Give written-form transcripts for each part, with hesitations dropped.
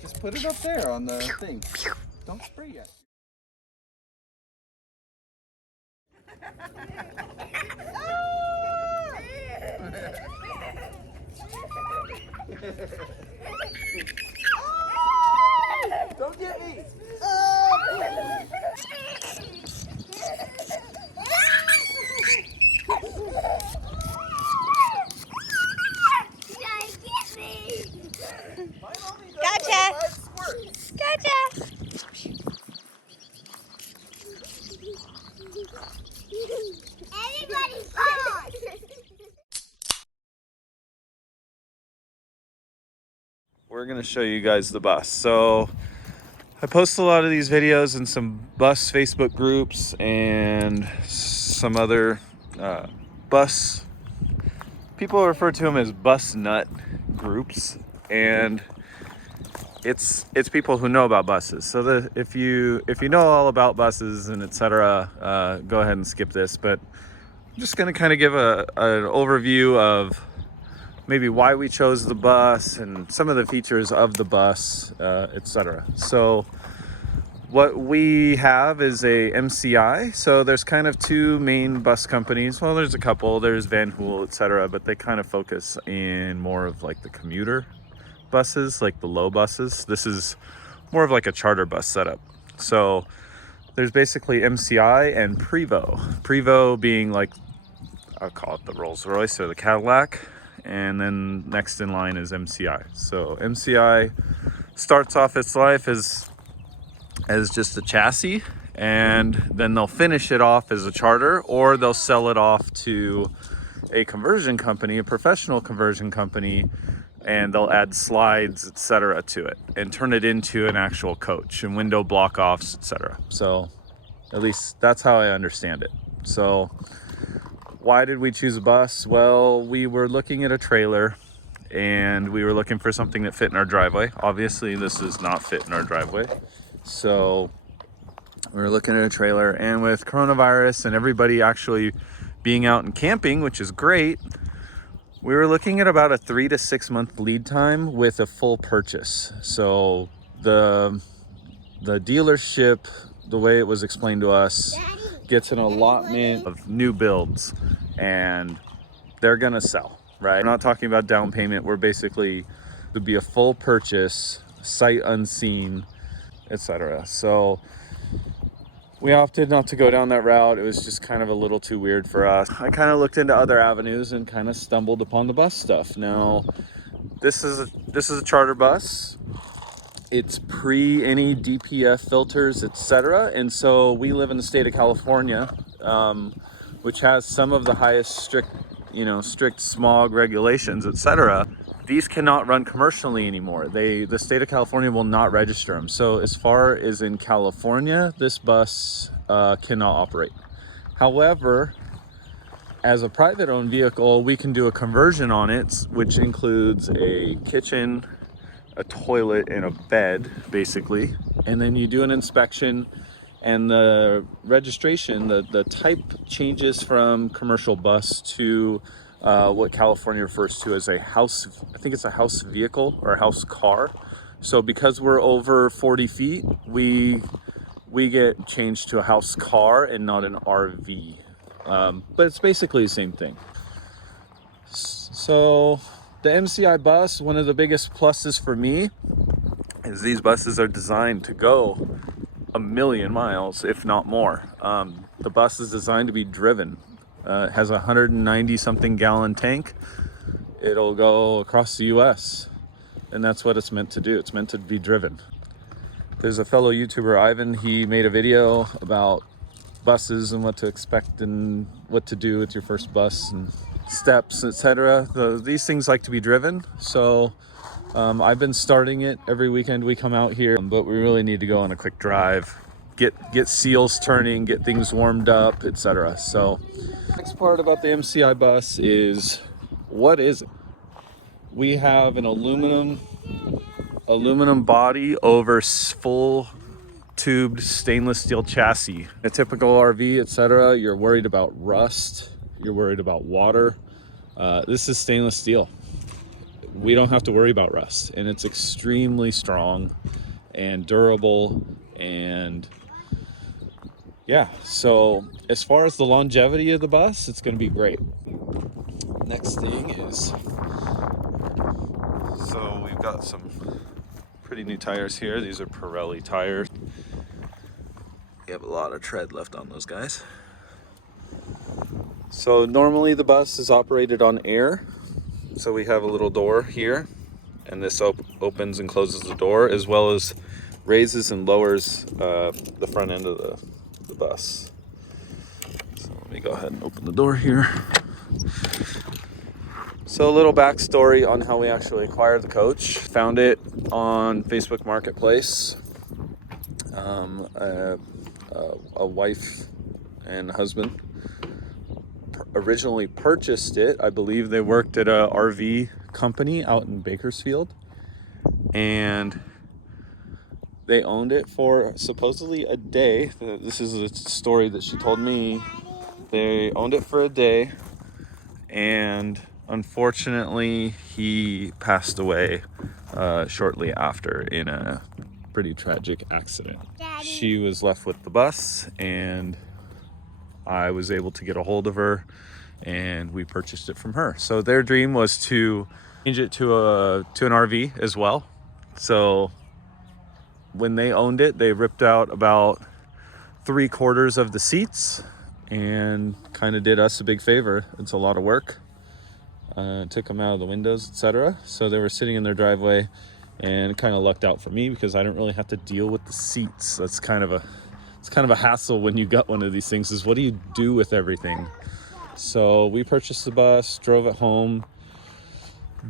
Just put it up there on the thing. Don't spray yet. Don't get me! Gotcha! Gotcha! Everybody's gone! We're gonna show you guys the bus. So I post a lot of these videos in some bus Facebook groups and some other bus, people refer to them as bus nut groups, and it's people who know about buses. So if you know all about buses and etc., go ahead and skip this. But I'm just gonna kind of give an overview of maybe why we chose the bus and some of the features of the bus, etc. So what we have is a MCI. So there's kind of two main bus companies. Well, there's a couple. There's Van Hool, etc. But they kind of focus in more of like the commuter buses, like the low buses. This is more of like a charter bus setup. So there's basically MCI and Prevost. Prevost being like, I'll call it the Rolls Royce or the Cadillac. And then next in line is MCI. So MCI starts off its life as just a chassis, and then they'll finish it off as a charter, or they'll sell it off to a conversion company, a professional conversion company, and they'll add slides, etc. to it and turn it into an actual coach and window block offs, etc. So at least that's how I understand it. So why did we choose a bus? Well, we were looking at a trailer and we were looking for something that fit in our driveway. Obviously, this does not fit in our driveway. So we were looking at a trailer, and with coronavirus and everybody actually being out and camping, which is great, we were looking at about a 3 to 6 month lead time with a full purchase. So the dealership, the way it was explained to us, gets an allotment of new builds and they're gonna sell, right? We're not talking about down payment. We're basically, it would be a full purchase, sight unseen, etc. So we opted not to go down that route. It was just kind of a little too weird for us. I kind of looked into other avenues and kind of stumbled upon the bus stuff. Now, this is a charter bus. It's pre any DPF filters, etc. And so we live in the state of California, which has some of the highest strict smog regulations, etc. These cannot run commercially anymore. The state of California will not register them. So as far as in California, this bus cannot operate. However, as a private owned vehicle, we can do a conversion on it, which includes a kitchen, a toilet, and a bed, basically. And then you do an inspection, and the registration, the type changes from commercial bus to what California refers to as a house, I think it's a house vehicle or a house car. So because we're over 40 feet, we get changed to a house car and not an RV. But it's basically the same thing. So the MCI bus, one of the biggest pluses for me is these buses are designed to go 1,000,000 miles, if not more. The bus is designed to be driven. It has a 190 something gallon tank. It'll go across the US, and that's what it's meant to do. It's meant to be driven. There's a fellow YouTuber, Ivan, he made a video about buses and what to expect and what to do with your first bus and steps, etc. These things like to be driven. So I've been starting it every weekend we come out here, but we really need to go on a quick drive, get seals turning, get things warmed up, etc. So next part about the MCI bus is, what is it? We have an aluminum body over full tubed stainless steel chassis. A typical RV, etc., you're worried about rust, you're worried about water. This is stainless steel. we don't have to worry about rust, and it's extremely strong and durable. And yeah, so as far as the longevity of the bus, it's going to be great. Next thing is, so we've got some pretty new tires here. These are Pirelli tires. We have a lot of tread left on those guys. So normally the bus is operated on air. So we have a little door here, and this opens and closes the door, as well as raises and lowers the front end of the bus. So let me go ahead and open the door here. So a little backstory on how we actually acquired the coach. Found it on Facebook Marketplace. A wife and husband originally purchased it. I believe they worked at a RV company out in Bakersfield, and they owned it for supposedly a day. This is a story that she told me. They owned it for a day, and unfortunately he passed away shortly after in a pretty tragic accident. Daddy. She was left with the bus, and I was able to get a hold of her, and we purchased it from her. So their dream was to change it to an RV as well. So when they owned it, they ripped out about 3/4 of the seats and kind of did us a big favor. It's a lot of work. Took them out of the windows, etc. So they were sitting in their driveway, and it kind of lucked out for me because I didn't really have to deal with the seats. That's kind of a hassle when you got one of these things, is what do you do with everything? So we purchased the bus, drove it home,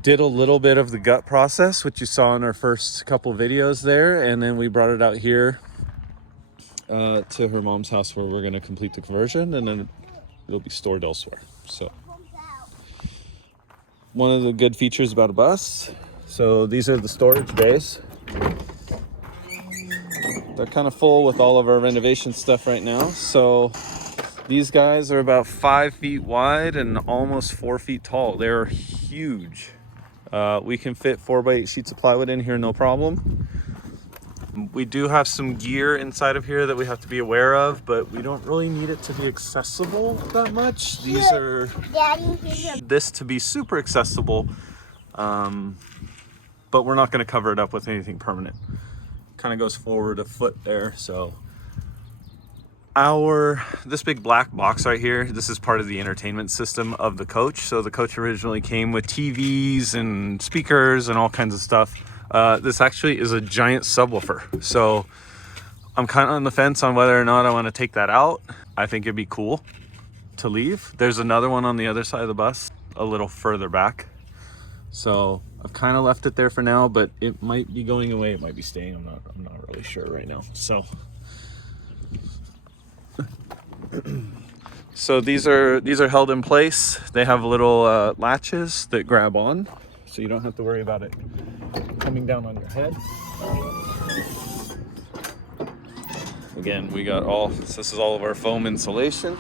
did a little bit of the gut process, which you saw in our first couple videos there, and then we brought it out here to her mom's house, where we're going to complete the conversion, and then it'll be stored elsewhere. So one of the good features about a bus, so these are the storage bays. They're kind of full with all of our renovation stuff right now. So these guys are about 5 feet wide and almost 4 feet tall. They're huge. We can fit 4x8 sheets of plywood in here, no problem. We do have some gear inside of here that we have to be aware of, but we don't really need it to be accessible that much. These are this to be super accessible, but we're not going to cover it up with anything permanent. Kind of goes forward a foot there. So this big black box right here, this is part of the entertainment system of the coach. So the coach originally came with TVs and speakers and all kinds of stuff. This actually is a giant subwoofer, so I'm kind of on the fence on whether or not I want to take that out. I think it'd be cool to leave. There's another one on the other side of the bus, a little further back. So I've kind of left it there for now, but it might be going away, it might be staying. I'm not really sure right now. So these are held in place. They have little latches that grab on, so you don't have to worry about it coming down on your head. Again, we got this is all of our foam insulation.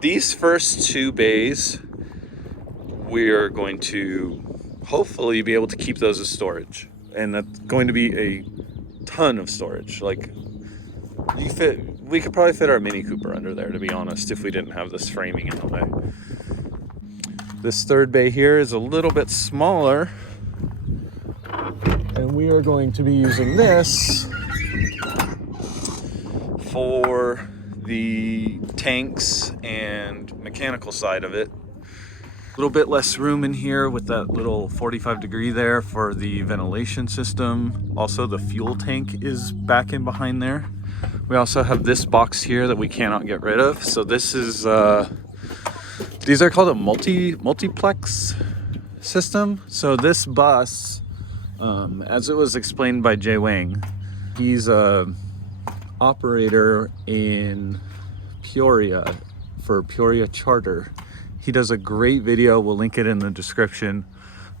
These first 2 bays, we're going to hopefully be able to keep those as storage, and that's going to be a ton of storage. Like, we could probably fit our Mini Cooper under there, to be honest, if we didn't have this framing in the way. This 3rd bay here is a little bit smaller, and we are going to be using this for the tanks and mechanical side of it. A little bit less room in here with that little 45-degree there for the ventilation system. Also, the fuel tank is back in behind there. We also have this box here that we cannot get rid of. So this is these are called a multiplex system. So this bus, as it was explained by Jay Wang, he's a operator in Peoria for Peoria Charter. He does a great video, we'll link it in the description,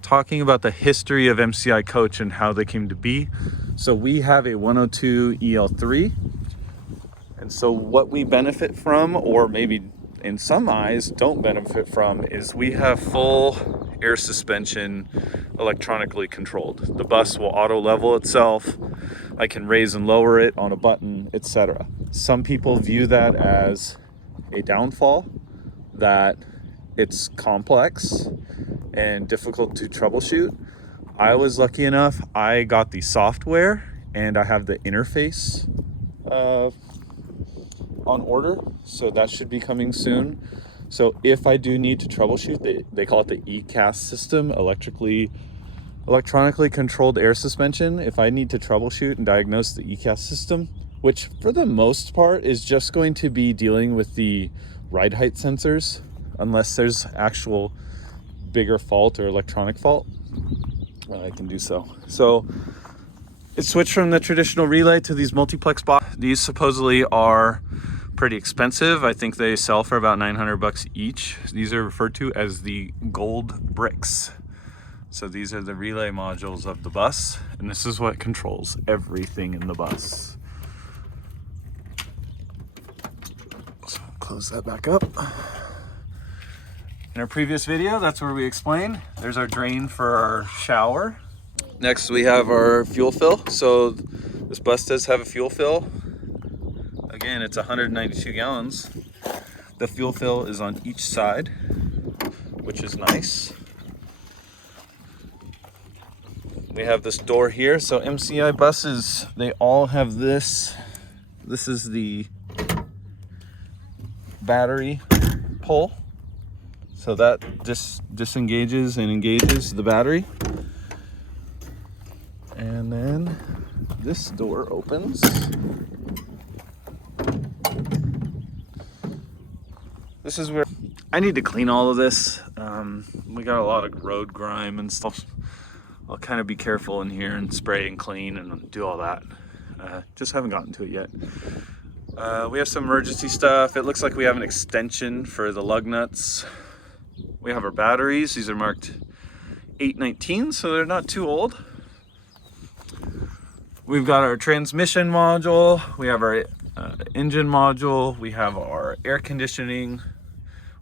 talking about the history of MCI Coach and how they came to be. So we have a 102 EL3, and so what we benefit from, or maybe in some eyes don't benefit from, is we have full air suspension, electronically controlled. The bus will auto level itself. I can raise and lower it on a button, etc. Some people view that as a downfall, that it's complex and difficult to troubleshoot. I was lucky enough, I got the software and I have the interface on order, so that should be coming soon. So if I do need to troubleshoot, they call it the ECAS system, electronically controlled air suspension. If I need to troubleshoot and diagnose the ECAS system, which for the most part is just going to be dealing with the ride height sensors, unless there's actual bigger fault or electronic fault, I can do so. So it switched from the traditional relay to these multiplex boxes. These supposedly are pretty expensive. I think they sell for about $900 each. These are referred to as the gold bricks. So these are the relay modules of the bus, and this is what controls everything in the bus. So close that back up. In our previous video, that's where we explained. There's our drain for our shower. Next we have our fuel fill. So this bus does have a fuel fill. Again, it's 192 gallons. The fuel fill is on each side, which is nice. We have this door here. So MCI buses, they all have this. This is the battery pull. So that disengages and engages the battery. And then this door opens. This is where I need to clean all of this. We got a lot of road grime and stuff. I'll kind of be careful in here and spray and clean and do all that. Just haven't gotten to it yet. We have some emergency stuff. It looks like we have an extension for the lug nuts. We have our batteries. These are marked 819, so they're not too old. We've got our transmission module. We have our engine module. We have our air conditioning.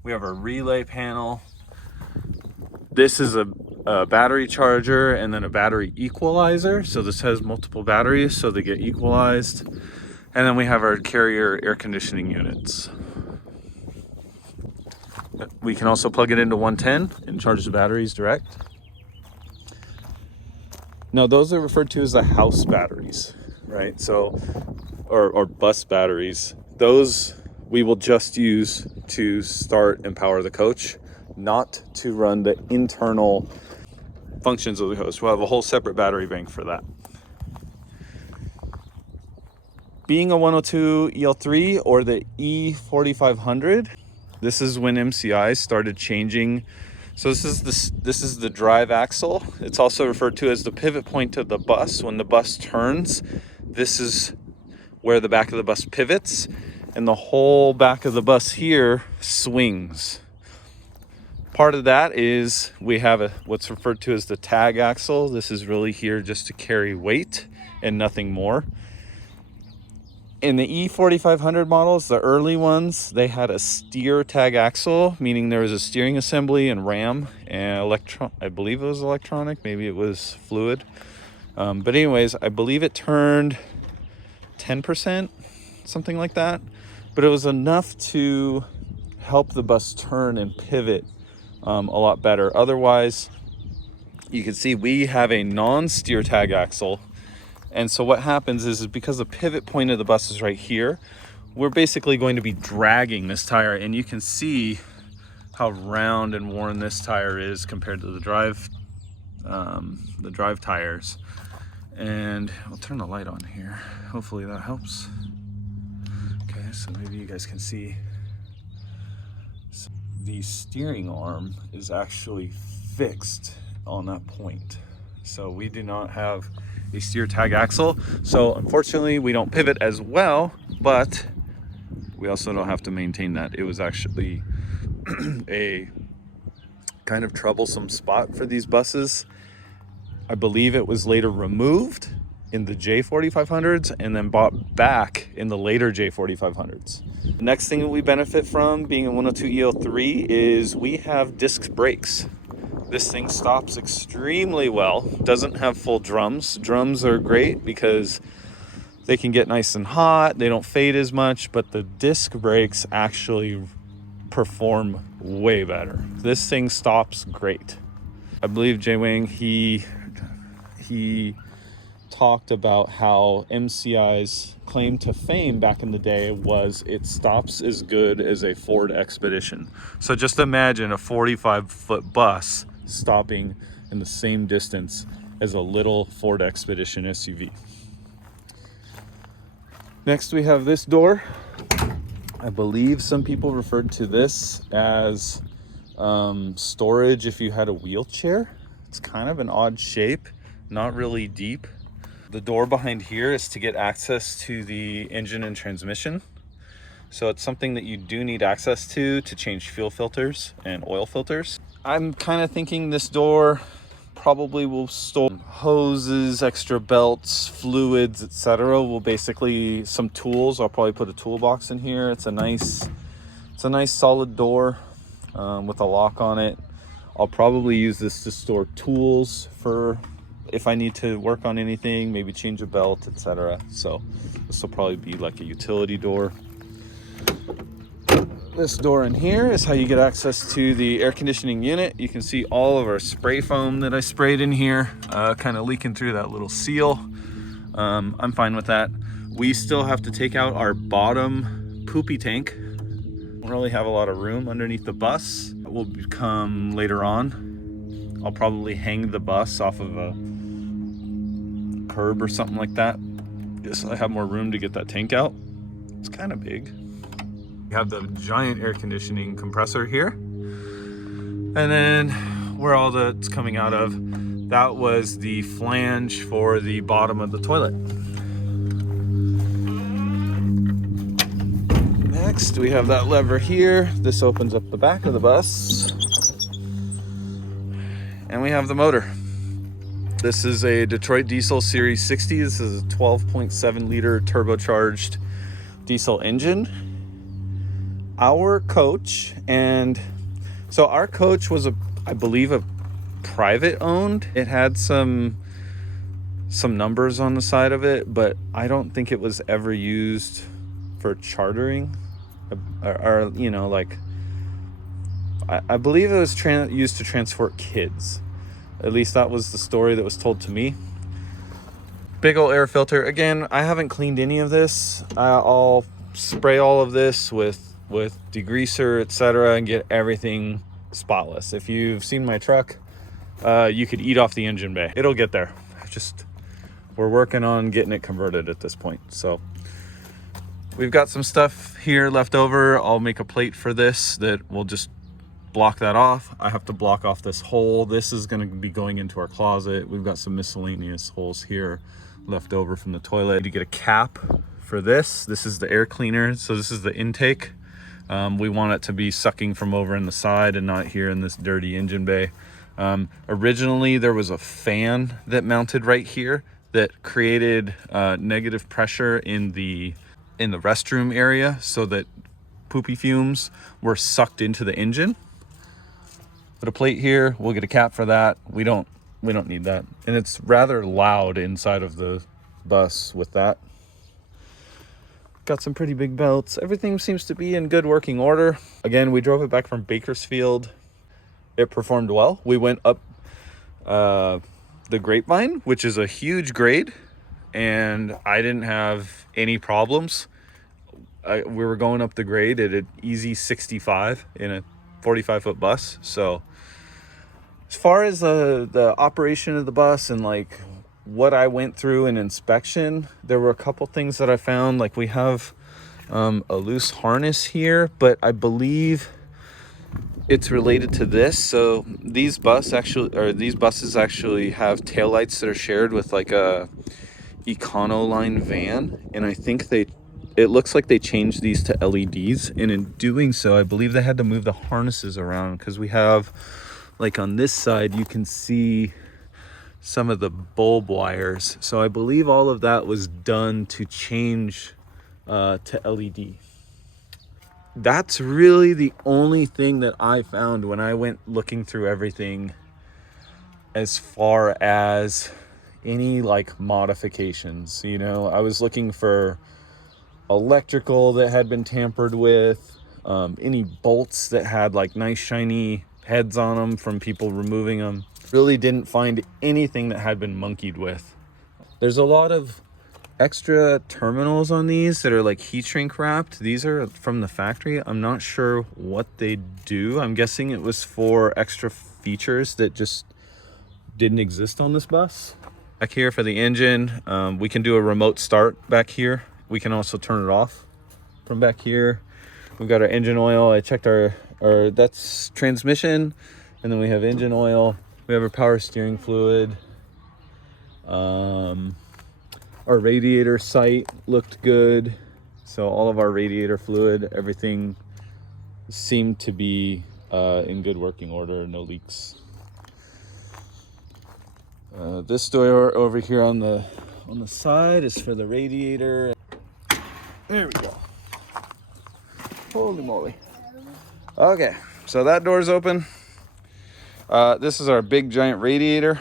We have our relay panel. This is a battery charger and then a battery equalizer. So this has multiple batteries, so they get equalized. And then we have our carrier air conditioning units. We can also plug it into 110 and charge the batteries direct. Now those are referred to as the house batteries, right? So, or bus batteries. Those we will just use to start and power the coach, not to run the internal functions of the coach. We'll have a whole separate battery bank for that. Being a 102 EL3 or the E4500, this is when MCI started changing. So this is the drive axle. It's also referred to as the pivot point of the bus. When the bus turns, this is where the back of the bus pivots, and the whole back of the bus here swings. Part of that is we have what's referred to as the tag axle. This is really here just to carry weight and nothing more. In the E4500 models, the early ones, they had a steer tag axle, meaning there was a steering assembly and ram and I believe it was electronic, maybe it was fluid. But anyways, I believe it turned 10%, something like that. But it was enough to help the bus turn and pivot a lot better. Otherwise, you can see we have a non-steer tag axle. And so what happens is because the pivot point of the bus is right here, we're basically going to be dragging this tire, and you can see how round and worn this tire is compared to the drive tires. And I'll turn the light on here. Hopefully that helps. Okay, so maybe you guys can see. So the steering arm is actually fixed on that point. So we do not have a steer tag axle. So unfortunately we don't pivot as well, but we also don't have to maintain that. It was actually a kind of troublesome spot for these buses. I believe it was later removed in the J4500s and then bought back in the later J4500s. The next thing that we benefit from being a 102 EL3 is we have disc brakes. This thing stops extremely well. Doesn't have full drums. Drums are great because they can get nice and hot. They don't fade as much, but the disc brakes actually perform way better. This thing stops great. I believe Jay Wang, he talked about how MCI's claim to fame back in the day was it stops as good as a Ford Expedition. So just imagine a 45-foot bus stopping in the same distance as a little Ford Expedition SUV. Next we have this door. I believe some people referred to this as storage if you had a wheelchair. It's kind of an odd shape, not really deep. The door behind here is to get access to the engine and transmission. So it's something that you do need access to change fuel filters and oil filters. I'm kind of thinking this door probably will store hoses, extra belts, fluids, etc. Will basically some tools. I'll probably put a toolbox in here. It's a nice solid door with a lock on it. I'll probably use this to store tools for if I need to work on anything, maybe change a belt, etc. So this will probably be like a utility door. This door in here is how you get access to the air conditioning unit. You can see all of our spray foam that I sprayed in here, kind of leaking through that little seal. I'm fine with that. We still have to take out our bottom poopy tank. We don't really have a lot of room underneath the bus. It will come later on. I'll probably hang the bus off of a curb or something like that, just so I have more room to get that tank out. It's kind of big. We have the giant air conditioning compressor here, and then where all that's coming out of, that was the flange for the bottom of the toilet. Next we have that lever here. This opens up the back of the bus, and we have the motor. This is a Detroit Diesel Series 60. This is a 12.7 liter turbocharged diesel engine. Our coach, and so our coach was I believe a private owned. It had some numbers on the side of it, but I don't think it was ever used for chartering, or you know, like I believe it was used to transport kids. At least that was the story that was told to me. Big old air filter. Again, I haven't cleaned any of this. I'll spray all of this with degreaser, etc., and get everything spotless. If you've seen my truck, you could eat off the engine bay. It'll get there. We're working on getting it converted at this point. So we've got some stuff here left over. I'll make a plate for this that will just block that off. I have to block off this hole. This is going to be going into our closet. We've got some miscellaneous holes here left over from the toilet. To get a cap for this. This is the air cleaner. So this is the intake. We want it to be sucking from over in the side and not here in this dirty engine bay. Originally there was a fan that mounted right here that created negative pressure in the restroom area, so that poopy fumes were sucked into the engine. Put a plate here, we'll get a cap for that. We don't need that. And it's rather loud inside of the bus with that. Got some pretty big belts. Everything seems to be in good working order. Again, we drove it back from Bakersfield. It performed well. We went up the Grapevine, which is a huge grade, and I didn't have any problems. We were going up the grade at an easy 65 in a 45-foot bus. So as far as the operation of the bus and like what I went through in inspection, there were a couple things that I found. Like we have a loose harness here, but I believe it's related to this. So these buses actually have taillights that are shared with like a Econoline van, and I think it looks like they changed these to LEDs, and in doing so I believe they had to move the harnesses around, because we have, like on this side you can see some of the bulb wires. So I believe all of that was done to change to LED. That's really the only thing that I found when I went looking through everything as far as any like modifications. You know, I was looking for electrical that had been tampered with, any bolts that had like nice shiny heads on them from people removing them. Really didn't find anything that had been monkeyed with. There's a lot of extra terminals on these that are like heat shrink wrapped. These are from the factory. I'm not sure what they do. I'm guessing it was for extra features that just didn't exist on this bus. Back here for the engine, we can do a remote start back here. We can also turn it off from back here. We've got our engine oil. I checked our that's transmission, and then we have engine oil. We have our power steering fluid. Our radiator sight looked good. So all of our radiator fluid, everything seemed to be in good working order, no leaks. This door over here on the side is for the radiator. There we go. Holy moly. Okay, so that door's open. This is our big giant radiator.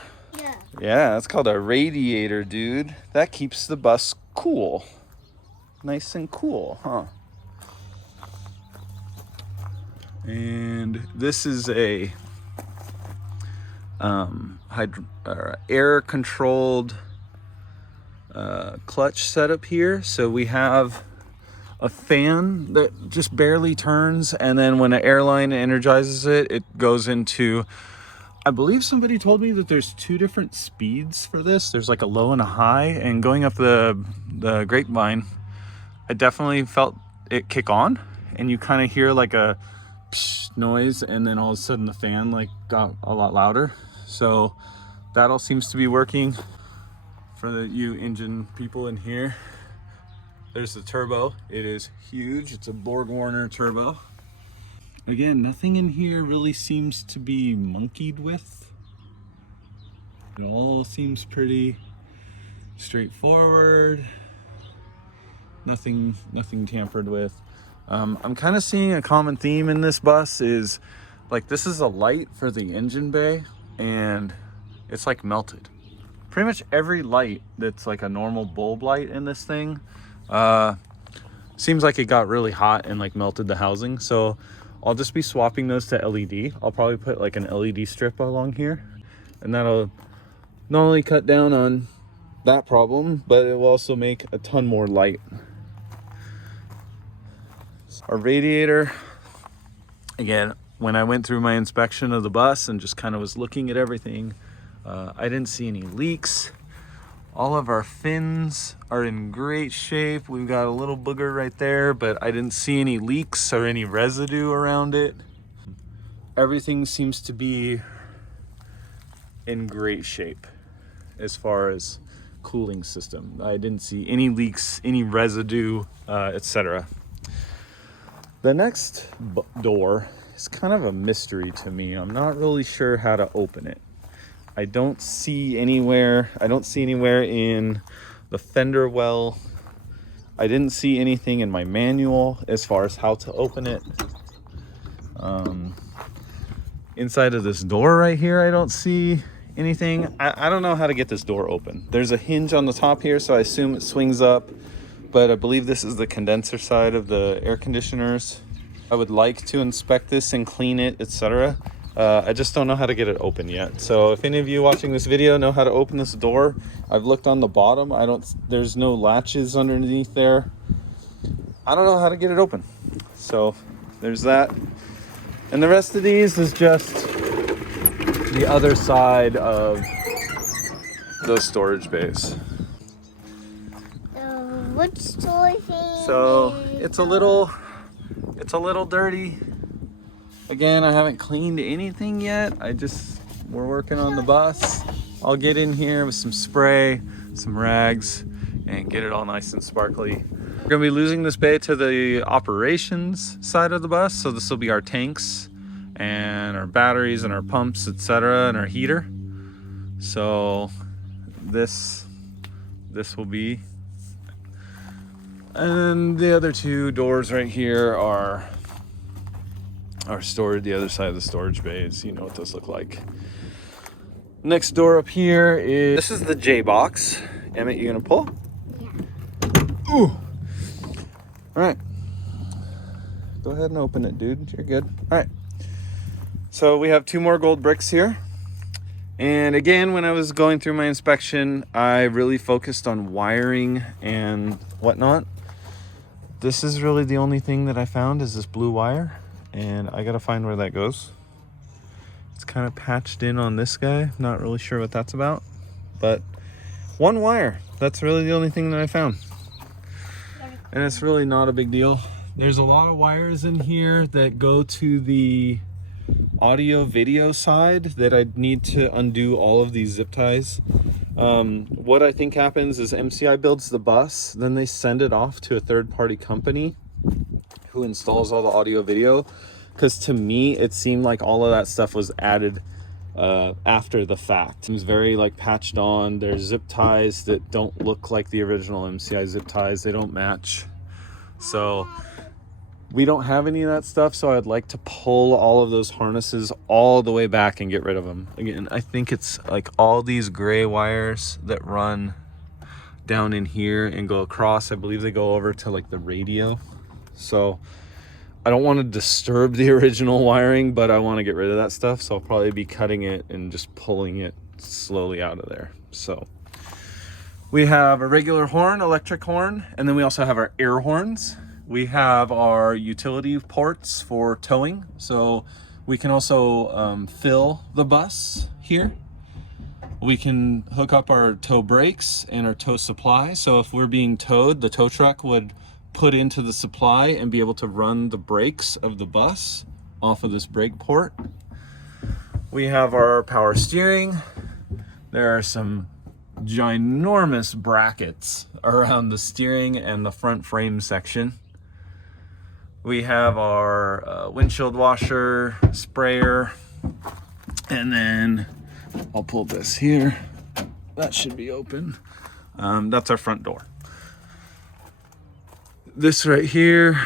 Yeah, that's called a radiator, dude. That keeps the bus cool. Nice and cool, huh? And this is a air-controlled clutch setup here. So we have a fan that just barely turns, and then when an airline energizes it, it goes into, I believe somebody told me that there's 2 different speeds for this. There's like a low and a high, and going up the grapevine, I definitely felt it kick on, and you kind of hear like a psh noise, and then all of a sudden the fan like got a lot louder. So that all seems to be working. For you engine people in here, there's the turbo. It is huge. It's a Borg-Warner turbo. Again, nothing in here really seems to be monkeyed with. It all seems pretty straightforward. Nothing tampered with. I'm kind of seeing a common theme in this bus is like, this is a light for the engine bay and it's like melted. Pretty much every light that's like a normal bulb light in this thing seems like it got really hot and like melted the housing. So I'll just be swapping those to LED. I'll probably put like an LED strip along here, and that'll not only cut down on that problem, but it will also make a ton more light. Our radiator, again, when I went through my inspection of the bus and just kind of was looking at everything, I didn't see any leaks. All of our fins are in great shape. We've got a little booger right there, but I didn't see any leaks or any residue around it. Everything seems to be in great shape as far as cooling system. I didn't see any leaks, any residue, etc. The next door is kind of a mystery to me. I'm not really sure how to open it. I don't see anywhere in the fender well. I didn't see anything in my manual as far as how to open it. Inside of this door right here, I don't see anything. I don't know how to get this door open. There's a hinge on the top here, so I assume it swings up, but I believe this is the condenser side of the air conditioners. I would like to inspect this and clean it, etc. I just don't know how to get it open yet. So if any of you watching this video know how to open this door, I've looked on the bottom. There's no latches underneath there. I don't know how to get it open. So there's that. And the rest of these is just the other side of those storage bays. Which storage bay? So it's a little dirty. Again, I haven't cleaned anything yet. We're working on the bus. I'll get in here with some spray, some rags, and get it all nice and sparkly. We're gonna be losing this bay to the operations side of the bus. So this will be our tanks and our batteries and our pumps, etc., and our heater. So this will be, and the other 2 doors right here are storage, the other side of the storage bays. You know what those look like. Next door up here is, this is the J box. Emmett, you gonna pull? Yeah. Ooh. All right. Go ahead and open it, dude. You're good. All right. So we have 2 more gold bricks here. And again, when I was going through my inspection, I really focused on wiring and whatnot. This is really the only thing that I found is this blue wire, and I gotta find where that goes. It's kind of patched in on this guy. Not really sure what that's about, but 1 wire. That's really the only thing that I found. And it's really not a big deal. There's a lot of wires in here that go to the audio video side that I need to undo all of these zip ties. What I think happens is MCI builds the bus, then they send it off to a third-party company who installs all the audio video, because to me it seemed like all of that stuff was added after the fact. It was very like patched on. There's zip ties that don't look like the original MCI zip ties. They don't match. So we don't have any of that stuff, so I'd like to pull all of those harnesses all the way back and get rid of them. Again, I think it's like all these gray wires that run down in here and go across. I believe they go over to like the radio. So I don't want to disturb the original wiring, but I want to get rid of that stuff. So I'll probably be cutting it and just pulling it slowly out of there. So we have a regular horn, electric horn, and then we also have our air horns. We have our utility ports for towing, so we can also fill the bus here. We can hook up our tow brakes and our tow supply, so if we're being towed, the tow truck would put into the supply and be able to run the brakes of the bus off of this brake port. We have our power steering. There are some ginormous brackets around the steering and the front frame section. We have our windshield washer, sprayer, and then I'll pull this here. That should be open. That's our front door. This right here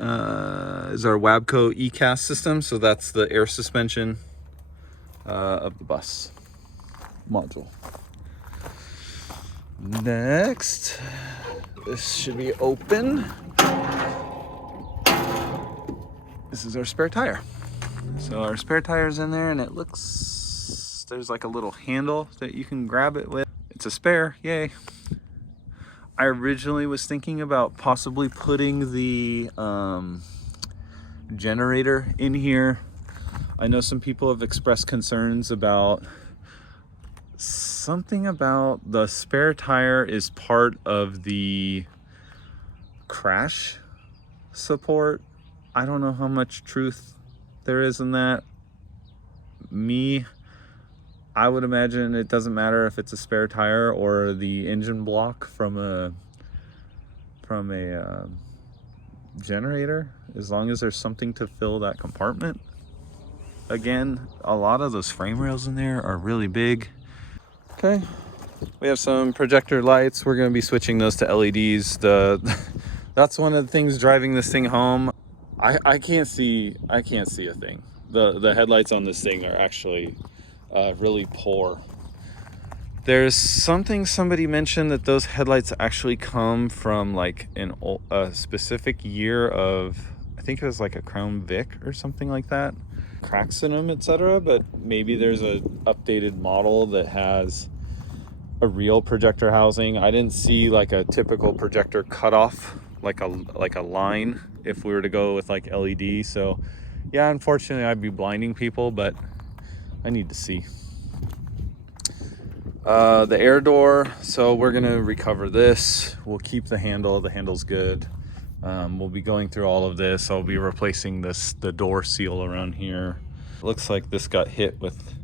is our Wabco ECAS system. So that's the air suspension of the bus module. Next, this should be open. This is our spare tire. So our spare tire's in there, and it looks, there's like a little handle that you can grab it with. It's a spare, yay. I originally was thinking about possibly putting the generator in here. I know some people have expressed concerns about something about the spare tire is part of the crash support. I don't know how much truth there is in that. I would imagine it doesn't matter if it's a spare tire or the engine block from a generator, as long as there's something to fill that compartment. Again, a lot of those frame rails in there are really big. Okay, we have some projector lights. We're going to be switching those to LEDs. That's one of the things driving this thing home. I can't see a thing. The headlights on this thing are actually really poor. There's something somebody mentioned that those headlights actually come from like a specific year of, I think it was like a Crown Vic or something like that. Cracks in them, etc. But maybe there's a updated model that has a real projector housing. I didn't see like a typical projector cutoff, like a line if we were to go with like LED. So yeah, unfortunately I'd be blinding people, but I need to see. The air door, so we're gonna recover this. We'll keep the handle. The handle's good. We'll be going through all of this. I'll be replacing the door seal around here. It looks like this got hit with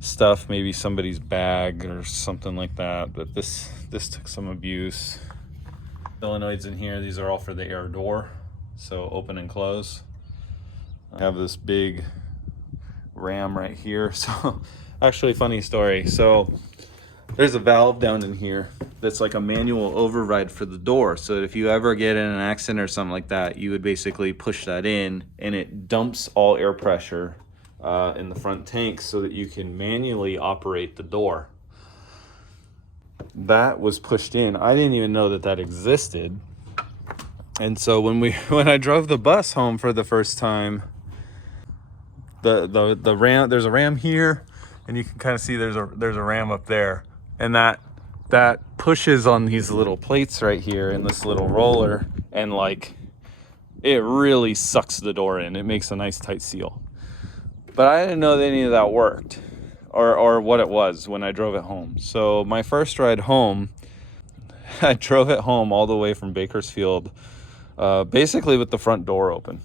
stuff, maybe somebody's bag or something like that, but this took some abuse. Solenoids in here, these are all for the air door, so open and close. I have this big ram right here. So actually, funny story, so there's a valve down in here that's like a manual override for the door, so if you ever get in an accident or something like that, you would basically push that in and it dumps all air pressure in the front tank so that you can manually operate the door. That was pushed in. I didn't even know that that existed. And so when I drove the bus home for the first time, the ram, there's a ram here, and you can kind of see there's a ram up there, and that pushes on these little plates right here in this little roller, and like it really sucks the door in. It makes a nice tight seal. But I didn't know that any of that worked, or what it was when I drove it home. So my first ride home, I drove it home all the way from Bakersfield, basically with the front door open.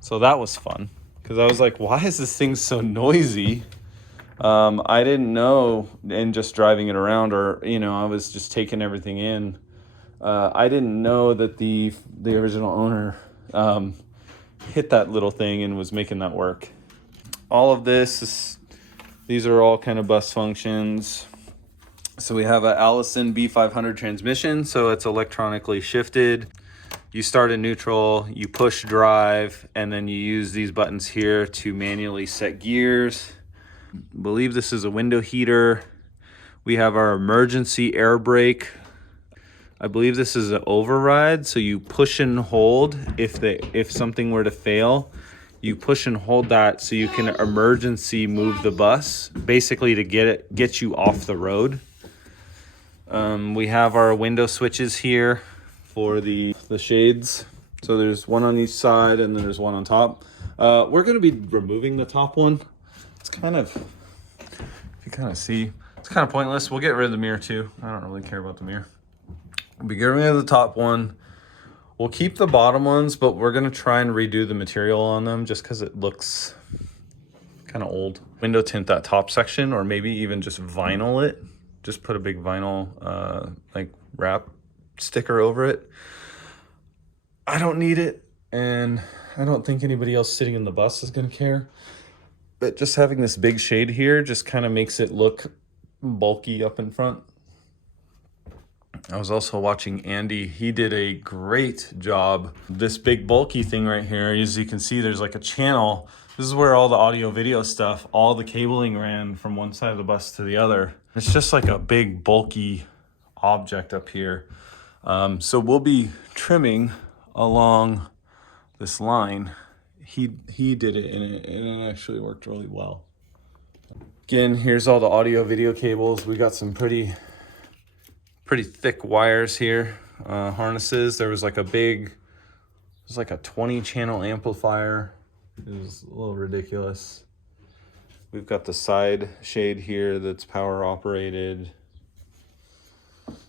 So that was fun, because I was like, why is this thing so noisy? I didn't know, and just driving it around, or I was just taking everything in. I didn't know that the original owner hit that little thing and was making that work. All of these are all kind of bus functions. So we have a Allison B500 transmission, so it's electronically shifted. You start in neutral, you push drive, and then you use these buttons here to manually set gears. I believe this is a window heater. We have our emergency air brake. I believe this is an override, so you push and hold if something were to fail. You push and hold that so you can emergency move the bus, basically to get you off the road. We have our window switches here for the shades. So there's one on each side, and then there's one on top. We're going to be removing the top one. It's kind of, if you kind of see, it's kind of pointless. We'll get rid of the mirror too. I don't really care about the mirror. We'll be getting rid of the top one. We'll keep the bottom ones, but we're going to try and redo the material on them just because it looks kind of old. Window tint that top section, or maybe even just vinyl it. Just put a big vinyl like wrap sticker over it. I don't need it, and I don't think anybody else sitting in the bus is going to care. But just having this big shade here just kind of makes it look bulky up in front. I was also watching Andy. He did a great job. This big bulky thing right here, as you can see, there's like a channel. This is where all the audio video stuff, all the cabling ran from one side of the bus to the other. It's just like a big bulky object up here. So we'll be trimming along this line. He did it, and it actually worked really well. Again, here's all the audio video cables. We got some pretty thick wires here, harnesses. There was like a 20 channel amplifier. It was a little ridiculous. We've got the side shade here that's power operated.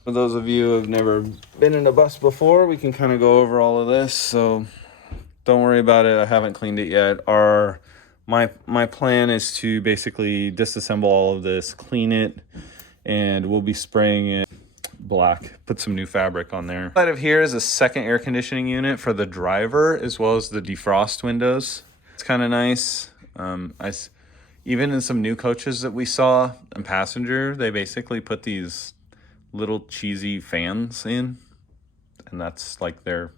For those of you who have never been in a bus before, we can kind of go over all of this, so don't worry about it. I haven't cleaned it yet. My plan is to basically disassemble all of this, clean it, and we'll be spraying it black, put some new fabric on there. Inside of here is a second air conditioning unit for the driver, as well as the defrost windows. It's kind of nice. Even in some new coaches that we saw in passenger, they basically put these little cheesy fans in, and that's like their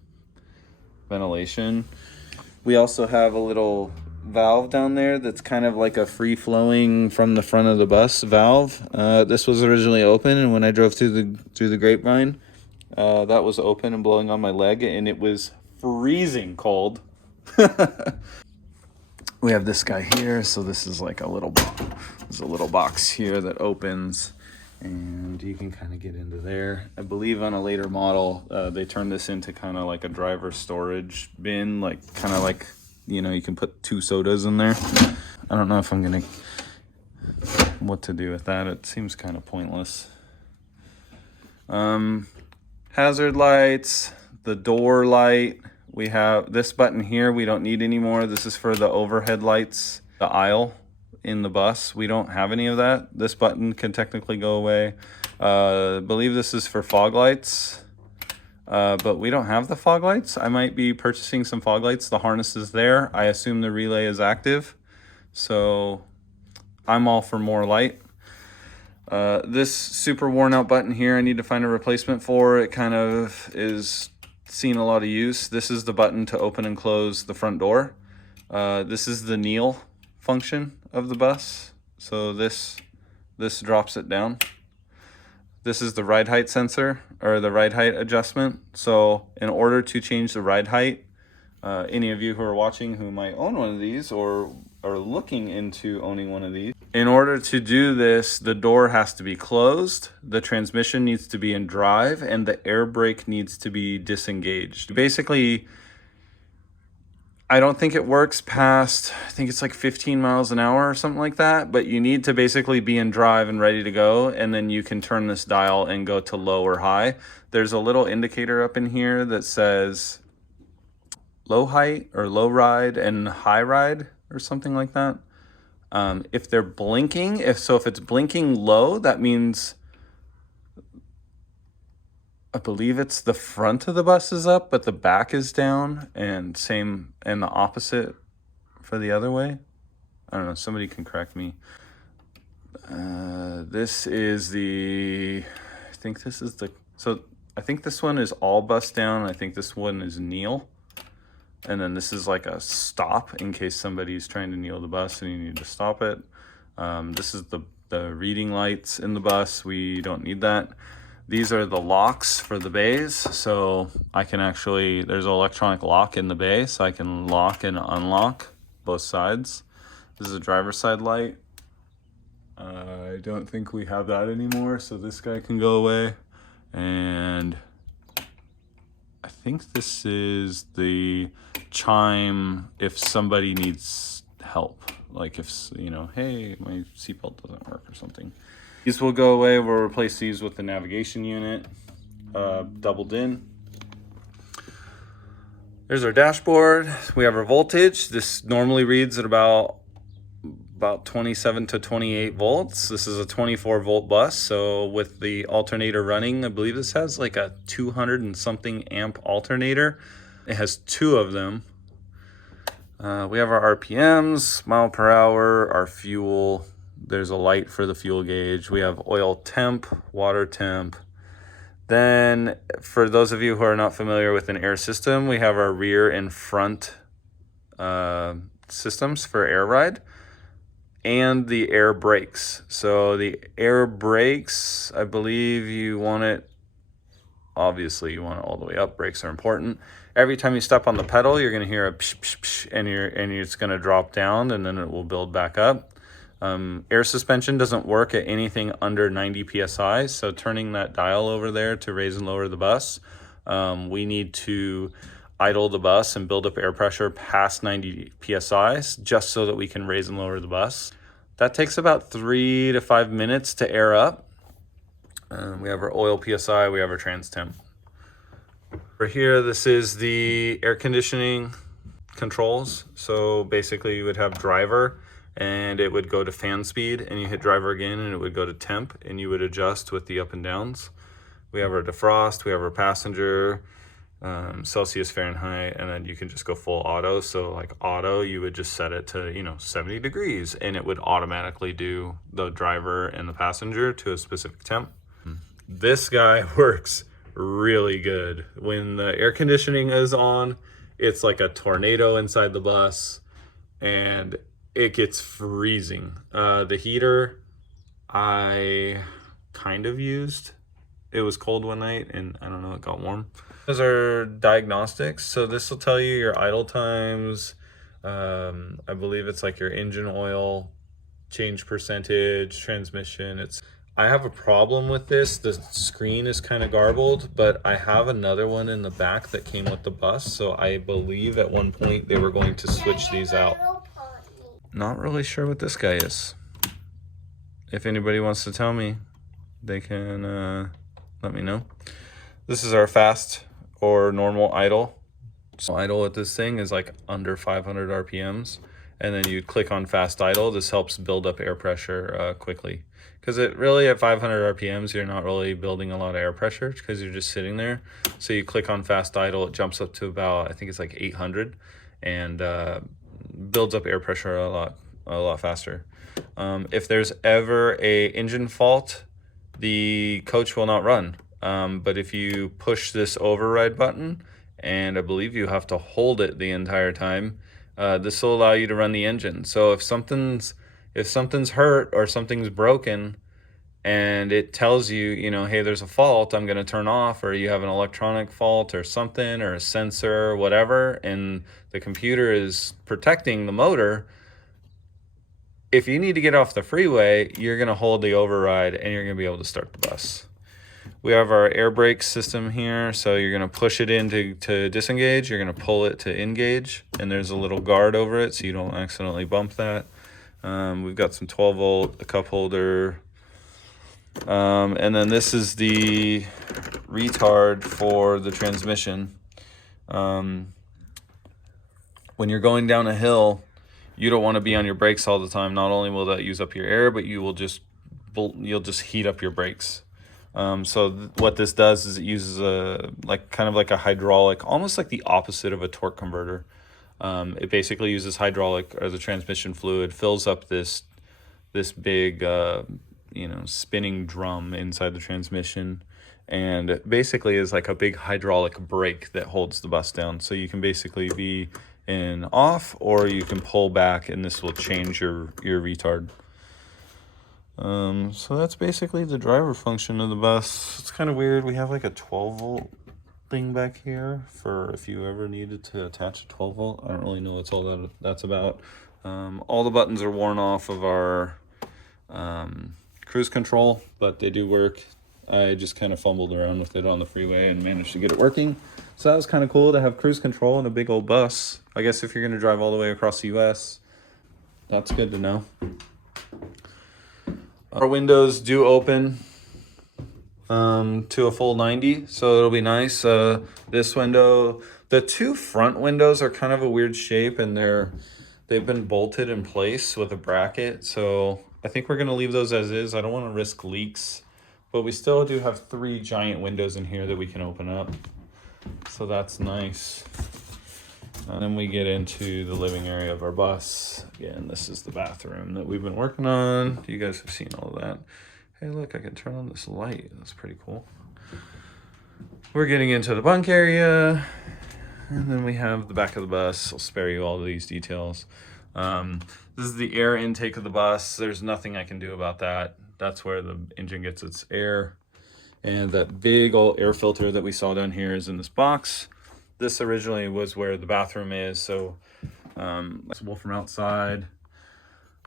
ventilation. We also have a little valve down there that's kind of like a free-flowing from the front of the bus valve. This was originally open, and when I drove through the grapevine, that was open and blowing on my leg, and it was freezing cold. We have this guy here, so this is like a little box here that opens, and you can kind of get into there. I believe on a later model, they turned this into kind of like a driver storage bin, like kind of like, you can put 2 sodas in there. I don't know if I'm gonna, what to do with that. It seems kind of pointless. Hazard lights, the door light. We have this button here we don't need anymore. This is for the overhead lights, the aisle in the bus. We don't have any of that. This button can technically go away. I believe this is for fog lights. But we don't have the fog lights. I might be purchasing some fog lights. The harness is there. I assume the relay is active. So I'm all for more light. This super worn out button here, I need to find a replacement for. It kind of is seen a lot of use. This is the button to open and close the front door. This is the kneel function of the bus. So this drops it down. This is the ride height sensor, or the ride height adjustment. So in order to change the ride height, any of you who are watching who might own one of these or are looking into owning one of these, in order to do this, the door has to be closed, the transmission needs to be in drive, and the air brake needs to be disengaged. Basically, I don't think it works past, I think it's like 15 miles an hour or something like that, but you need to basically be in drive and ready to go, and then you can turn this dial and go to low or high. There's a little indicator up in here that says low height or low ride and high ride or something like that. If they're blinking, if it's blinking low, that means, I believe it's the front of the bus is up, but the back is down, and the opposite for the other way. I don't know, somebody can correct me. This is I think this one is all bus down. I think this one is kneel. And then this is like a stop in case somebody's trying to kneel the bus and you need to stop it. This is the reading lights in the bus. We don't need that. These are the locks for the bays. So I can actually, there's an electronic lock in the bay, so I can lock and unlock both sides. This is a driver's side light. I don't think we have that anymore, so this guy can go away. And I think this is the chime if somebody needs help. Like if, hey, my seatbelt doesn't work or something. These will go away. We'll replace these with the navigation unit, doubled in. There's our dashboard. We have our voltage. This normally reads at about 27 to 28 volts. This is a 24 volt bus. So with the alternator running, I believe this has like a 200 and something amp alternator. It has 2 of them. We have our RPMs, mile per hour, our fuel. There's a light for the fuel gauge. We have oil temp, water temp. Then for those of you who are not familiar with an air system, we have our rear and front systems for air ride and the air brakes. So the air brakes, I believe you want it, obviously you want it all the way up. Brakes are important. Every time you step on the pedal, you're gonna hear a psh, psh, psh, and it's gonna drop down and then it will build back up. Air suspension doesn't work at anything under 90 PSI, so turning that dial over there to raise and lower the bus, we need to idle the bus and build up air pressure past 90 PSI just so that we can raise and lower the bus. That takes about 3 to 5 minutes to air up. We have our oil PSI, we have our trans temp. For here, this is the air conditioning controls. So basically you would have driver, and it would go to fan speed, and you hit driver again and it would go to temp, and you would adjust with the up and downs. We have our defrost, we have our passenger, Celsius, Fahrenheit, and then you can just go full auto. So like auto, you would just set it to 70 degrees and it would automatically do the driver and the passenger to a specific temp. This guy works really good. When the air conditioning is on, it's like a tornado inside the bus and it gets freezing. The heater I kind of used. It was cold one night and I don't know, it got warm. Those are diagnostics. So this will tell you your idle times. I believe it's like your engine oil, change percentage, transmission. I have a problem with this. The screen is kind of garbled, but I have another one in the back that came with the bus. So I believe at one point they were going to switch these out. Not really sure what this guy is. If anybody wants to tell me, they can let me know. This is our fast or normal idle. So idle at this thing is like under 500 RPMs. And then you click on fast idle. This helps build up air pressure quickly. Because it really at 500 RPMs, you're not really building a lot of air pressure because you're just sitting there. So you click on fast idle, it jumps up to about, I think it's like 800 and builds up air pressure a lot faster. If there's ever a engine fault, the coach will not run. But if you push this override button, and I believe you have to hold it the entire time, This will allow you to run the engine. So if something's hurt or something's broken, and it tells you, you know, hey, there's a fault, I'm going to turn off, or you have an electronic fault or something, or a sensor, or whatever, and the computer is protecting the motor, if you need to get off the freeway, you're going to hold the override and you're going to be able to start the bus. We have our air brake system here, so you're going to push it in to disengage, you're going to pull it to engage, and there's a little guard over it so you don't accidentally bump that. We've got some 12 volt, a cup holder, and then this is the retard for the transmission. When you're going down a hill, you don't want to be on your brakes all the time. Not only will that use up your air, but you'll just heat up your brakes. So what this does is it uses kind of like a hydraulic, almost like the opposite of a torque converter. It basically uses hydraulic or the transmission fluid, fills up this big spinning drum inside the transmission, and basically is like a big hydraulic brake that holds the bus down. So you can basically be in off, or you can pull back, and this will change your retard. So that's basically the driver function of the bus. It's kind of weird. We have like a 12 volt thing back here for if you ever needed to attach a 12 volt. I don't really know what's all that's about. All the buttons are worn off of our cruise control, but they do work. I just kind of fumbled around with it on the freeway and managed to get it working. So that was kind of cool to have cruise control in a big old bus. I guess if you're going to drive all the way across the US, that's good to know. Our windows do open to a full 90, so it'll be nice. This window, the two front windows are kind of a weird shape, and they've been bolted in place with a bracket, so I think we're going to leave those as is. I don't want to risk leaks, but we still do have 3 giant windows in here that we can open up, so that's nice. And then we get into the living area of our bus. Again, this is the bathroom that we've been working on. You guys have seen all of that. Hey, look, I can turn on this light. That's pretty cool. We're getting into the bunk area. And then we have the back of the bus. I'll spare you all of these details. This is the air intake of the bus. There's nothing I can do about that. That's where the engine gets its air. And that big old air filter that we saw down here is in this box. This originally was where the bathroom is, so accessible from outside.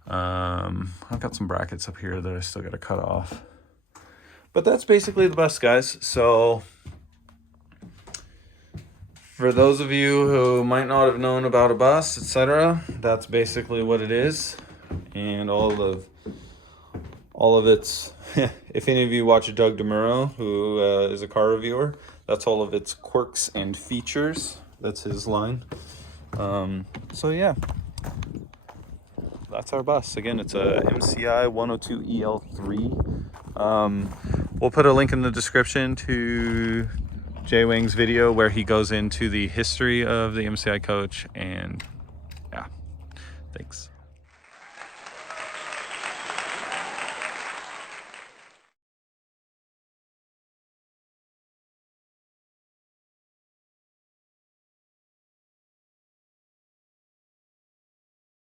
I've got some brackets up here that I still got to cut off. But that's basically the bus, guys. So for those of you who might not have known about a bus, etc., that's basically what it is. And all of its, if any of you watch Doug DeMuro, who is a car reviewer, that's all of its quirks and features. That's his line. So yeah, that's our bus. Again, it's a MCI 102 EL3. We'll put a link in the description to Jay Wang's video where he goes into the history of the MCI coach, and yeah, thanks.